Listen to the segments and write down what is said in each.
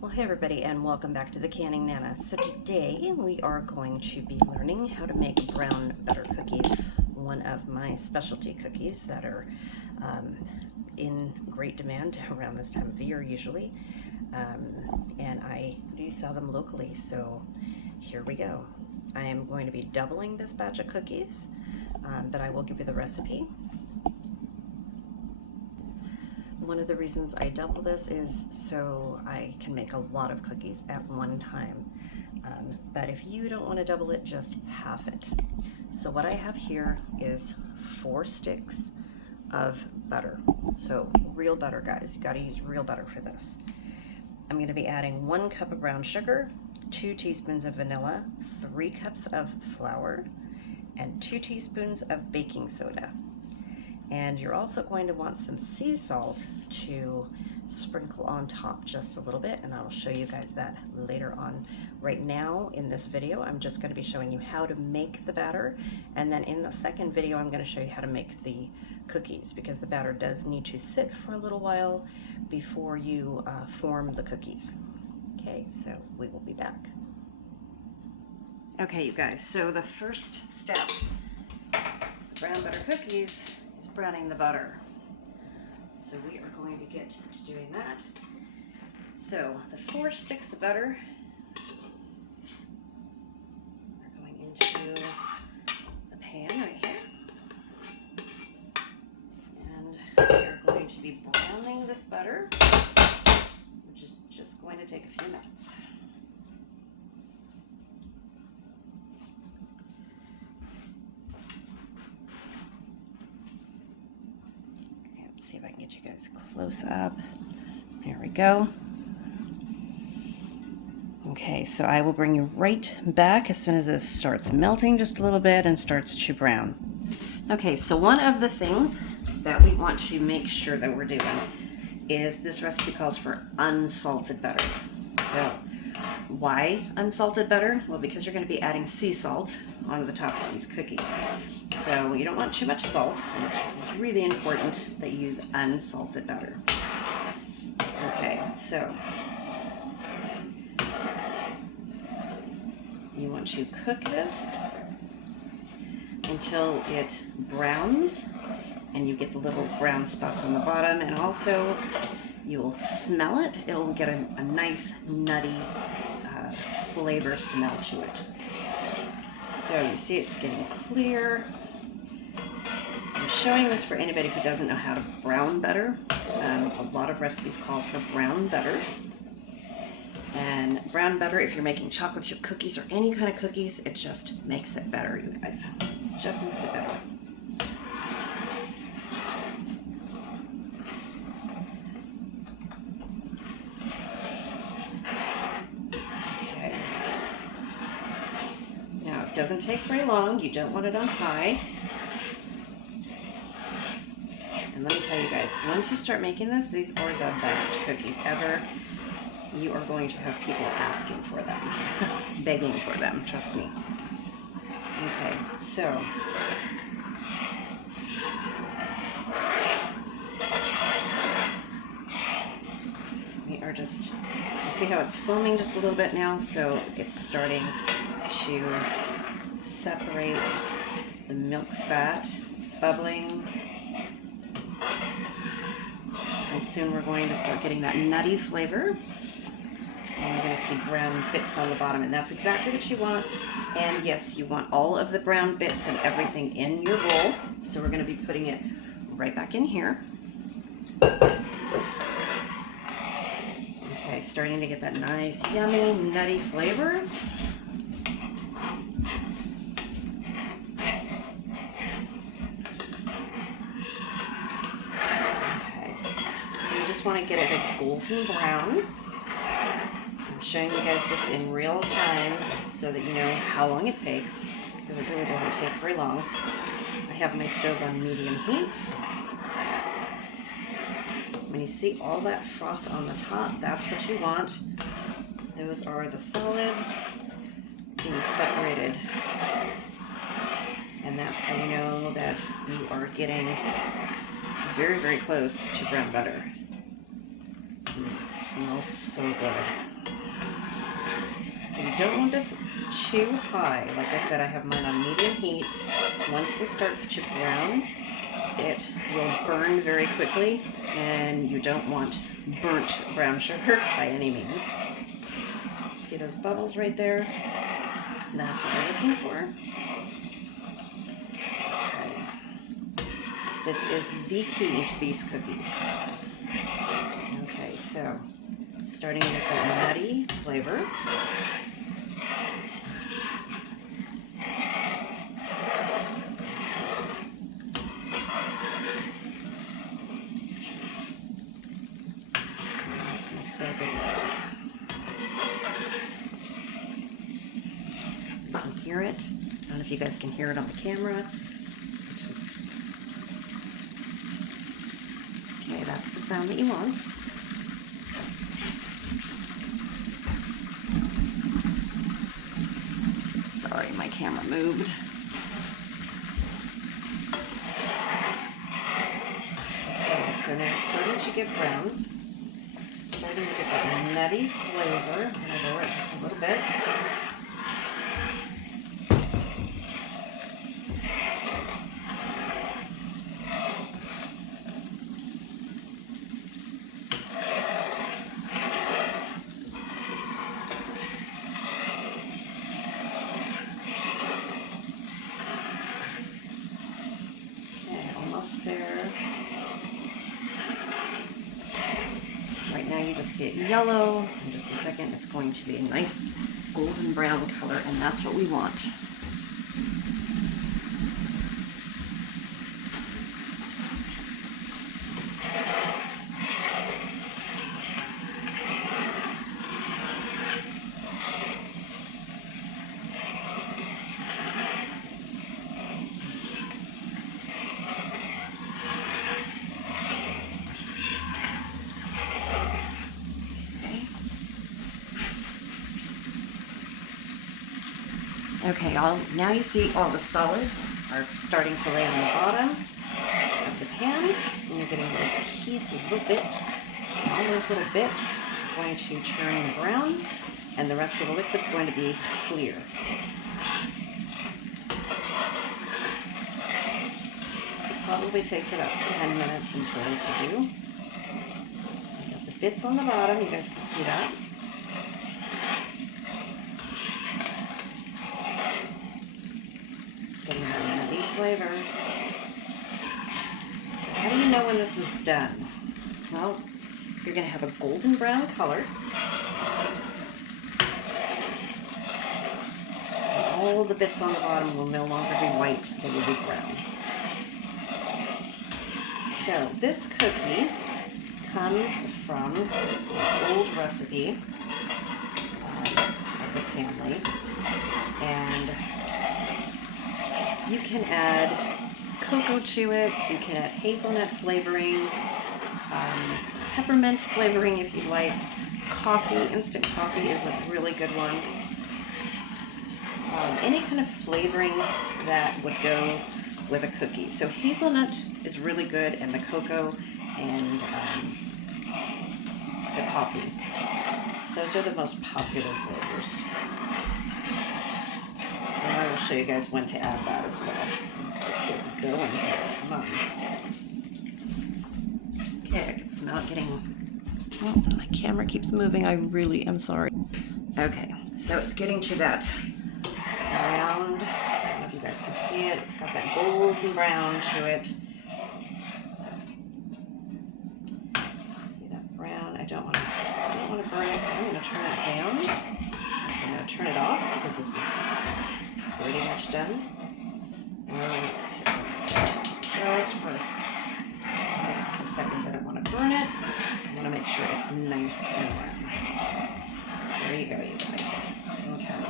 Well, hey everybody, and welcome back to the Canning Nana. So today we are going to be learning how to make brown butter cookies, one of my specialty cookies that are in great demand around this time of year usually, and I do sell them locally, so here we go. I am going to be doubling this batch of cookies, but I will give you the recipe. One of the reasons I double this is so I can make a lot of cookies at one time. But if you don't want to double it, just half it. So what I have here is 4 sticks of butter. So real butter, guys. You got to use real butter for this. I'm going to be adding 1 cup of brown sugar, 2 teaspoons of vanilla, 3 cups of flour, and 2 teaspoons of baking soda. And you're also going to want some sea salt to sprinkle on top just a little bit, and I'll show you guys that later on. Right now in this video, I'm just going to be showing you how to make the batter, and then in the second video, I'm going to show you how to make the cookies, because the batter does need to sit for a little while before you form the cookies. Okay, so we will be back. Okay, you guys, so the first step, brown butter cookies, browning the butter. So we are going to get to doing that. So the 4 sticks of butter are going into the pan right here. And we are going to be browning this butter, which is just going to take a few minutes. See if I can get you guys close up. There we go. Okay, so I will bring you right back as soon as this starts melting just a little bit and starts to brown. Okay, so one of the things that we want to make sure that we're doing is this recipe calls for unsalted butter. So why unsalted butter? Well, because you're going to be adding sea salt onto the top of these cookies. So you don't want too much salt, and it's really important that you use unsalted butter. Okay, so you want to cook this until it browns and you get the little brown spots on the bottom, and also you will smell it. It'll get a nice nutty flavor smell to it. So you see it's getting clear. I'm showing this for anybody who doesn't know how to brown butter. A lot of recipes call for brown butter. And brown butter, if you're making chocolate chip cookies or any kind of cookies, it just makes it better, you guys. It just makes it better. Okay. Now, it doesn't take very long. You don't want it on high. And let me tell you guys, once you start making this, these are the best cookies ever. You are going to have people asking for them, begging for them, trust me. Okay, so we are just, see how it's foaming just a little bit now, so it's starting to separate the milk fat. It's bubbling. And soon we're going to start getting that nutty flavor. And you're going to see brown bits on the bottom, and that's exactly what you want. And yes, you want all of the brown bits and everything in your bowl. So we're going to be putting it right back in here. Okay, starting to get that nice, yummy, nutty flavor. Want to get it a golden brown. I'm showing you guys this in real time so that you know how long it takes, because it really doesn't take very long. I have my stove on medium heat. When you see all that froth on the top, that's what you want. Those are the solids being separated, and that's how you know that you are getting very, very close to brown butter. It smells so good. So you don't want this too high. Like I said, I have mine on medium heat. Once this starts to brown, it will burn very quickly, and you don't want burnt brown sugar by any means. See those bubbles right there? That's what we're looking for. Okay. This is the key to these cookies. Okay, so starting with that nutty flavor. That smells so good, guys. You can hear it. I don't know if you guys can hear it on the camera. Okay, that's the sound that you want. Sorry, my camera moved. Okay, so now it's starting to get brown. Starting to get that nutty flavor. I'm going to lower it just a little bit. There. Right now you just see it yellow. In just a second it's going to be a nice golden brown color, and that's what we want. Okay, now you see all the solids are starting to lay on the bottom of the pan, and you're getting little pieces, little bits. And all those little bits are going to turn brown, and the rest of the liquid's going to be clear. This probably takes about 10 minutes in total to do. I got the bits on the bottom, you guys can see that. Getting that nutty flavor. So how do you know when this is done? Well, you're going to have a golden brown color. And all the bits on the bottom will no longer be white, they will be brown. So this cookie comes from an old recipe of the family, and you can add cocoa to it, you can add hazelnut flavoring, peppermint flavoring if you like. Coffee, instant coffee is a really good one. Any kind of flavoring that would go with a cookie. So hazelnut is really good, and the cocoa and the coffee. Those are the most popular flavors. And I will show you guys when to add that as well. Let's get this going here. Come on. Okay, I can smell it getting... Oh, my camera keeps moving. I really am sorry. Okay, so it's getting to that round. I don't know if you guys can see it. It's got that golden brown to it. See that brown? I don't want to burn it, so I'm going to turn it down. I'm going to turn it off because this is pretty much done. Just for a couple seconds, I don't want to burn it. I want to make sure it's nice and brown. There you go, you guys. Okay.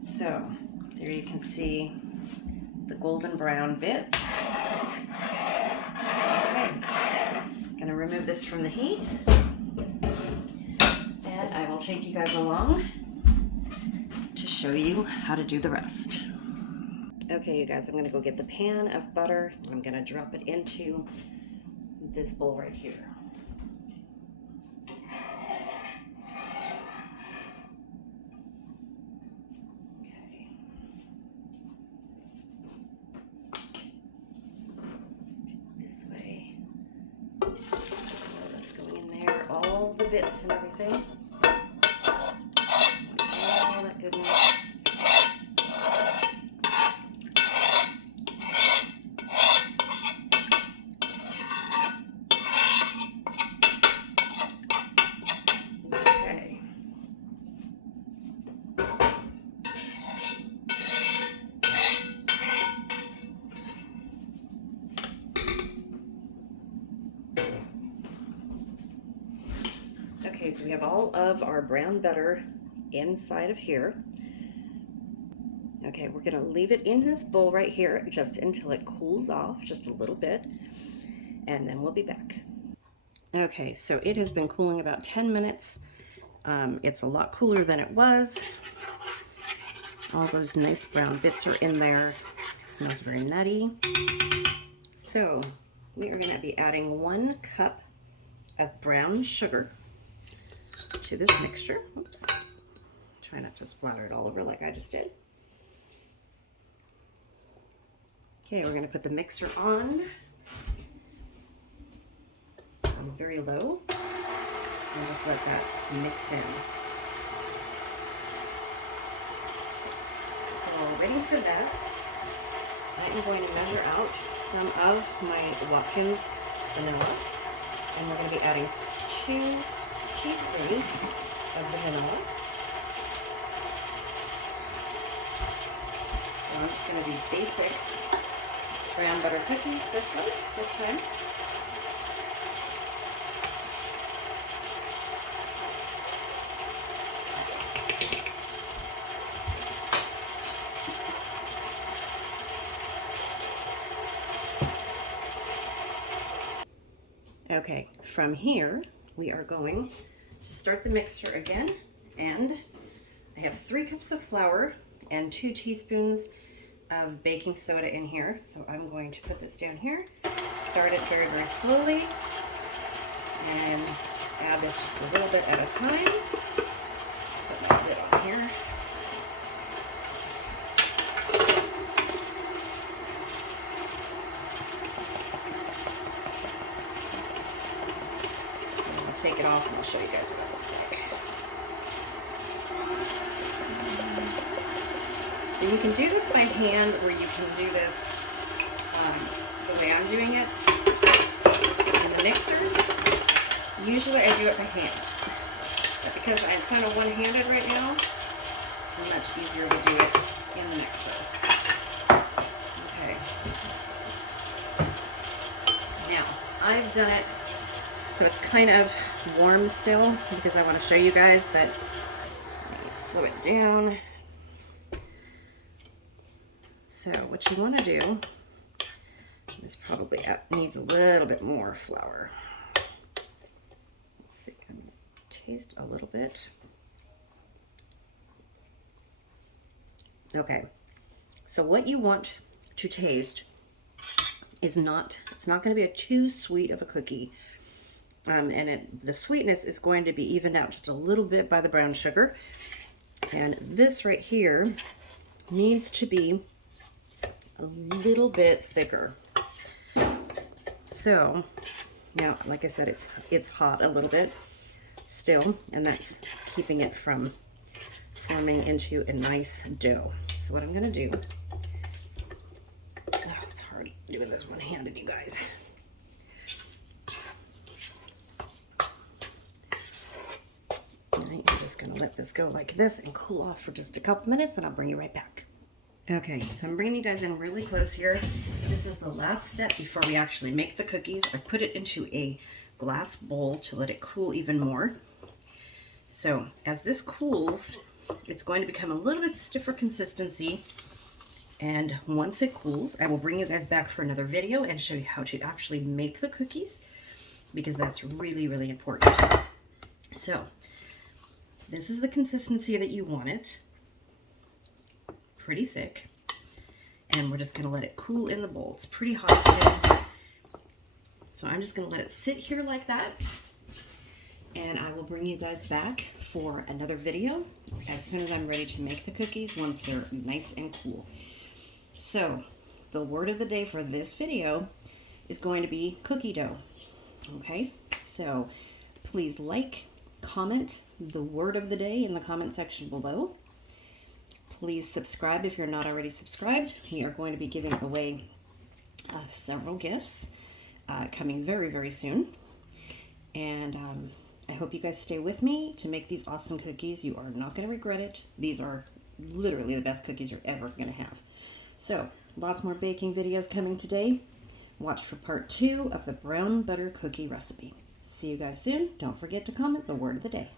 So, there you can see the golden brown bits. Okay. Going to remove this from the heat. And I will take you guys along to show you how to do the rest. Okay, you guys, I'm going to go get the pan of butter. I'm going to drop it into this bowl right here. the bits and everything. All that goodness. Okay. Okay, so we have all of our brown butter inside of here. Okay, we're gonna leave it in this bowl right here just until it cools off just a little bit, and then we'll be back. Okay, so it has been cooling about 10 minutes. It's a lot cooler than it was. All those nice brown bits are in there. It smells very nutty. So we are gonna be adding 1 cup of brown sugar to this mixture. Oops, try not to splatter it all over like I just did. Okay, we're gonna put the mixer on very low and just let that mix in. So ready for that, I am going to measure out some of my Watkins vanilla, and we're going to be adding 2 teaspoons of the vanilla. So I'm just going to do basic brown butter cookies this time. Okay, from here, we are going to start the mixture again, and I have 3 cups of flour and 2 teaspoons of baking soda in here. So I'm going to put this down here, start it very, very slowly, and add this just a little bit at a time. Put my lid on here. Take it off and I'll show you guys what it looks like. So you can do this by hand, or you can do this the way I'm doing it in the mixer. Usually I do it by hand, but because I'm kind of one-handed right now, it's much easier to do it in the mixer. Okay. Now, I've done it so it's kind of warm still because I want to show you guys, but let me slow it down. So what you want to do is probably needs a little bit more flour. Let's see, I'm going to taste a little bit. Okay, so what you want to taste is it's not going to be too sweet of a cookie. And the sweetness is going to be evened out just a little bit by the brown sugar. And this right here needs to be a little bit thicker. So now, like I said, it's hot a little bit still, and that's keeping it from forming into a nice dough. So what I'm gonna do, it's hard doing this one-handed, you guys. I'm just going to let this go like this and cool off for just a couple minutes, and I'll bring you right back. Okay, so I'm bringing you guys in really close here. This is the last step before we actually make the cookies. I put it into a glass bowl to let it cool even more. So as this cools, it's going to become a little bit stiffer consistency. And once it cools, I will bring you guys back for another video and show you how to actually make the cookies, because that's really, really important. So this is the consistency that you want it, pretty thick, and we're just going to let it cool in the bowl. It's pretty hot still, so I'm just going to let it sit here like that, and I will bring you guys back for another video as soon as I'm ready to make the cookies once they're nice and cool. So the word of the day for this video is going to be cookie dough. Okay, so please like comment the word of the day in the comment section below. Please subscribe if you're not already subscribed. We are going to be giving away several gifts coming very, very soon. And I hope you guys stay with me to make these awesome cookies. You are not going to regret it. These are literally the best cookies you're ever going to have. So, lots more baking videos coming today. Watch for part 2 of the brown butter cookie recipe. See you guys soon. Don't forget to comment the word of the day.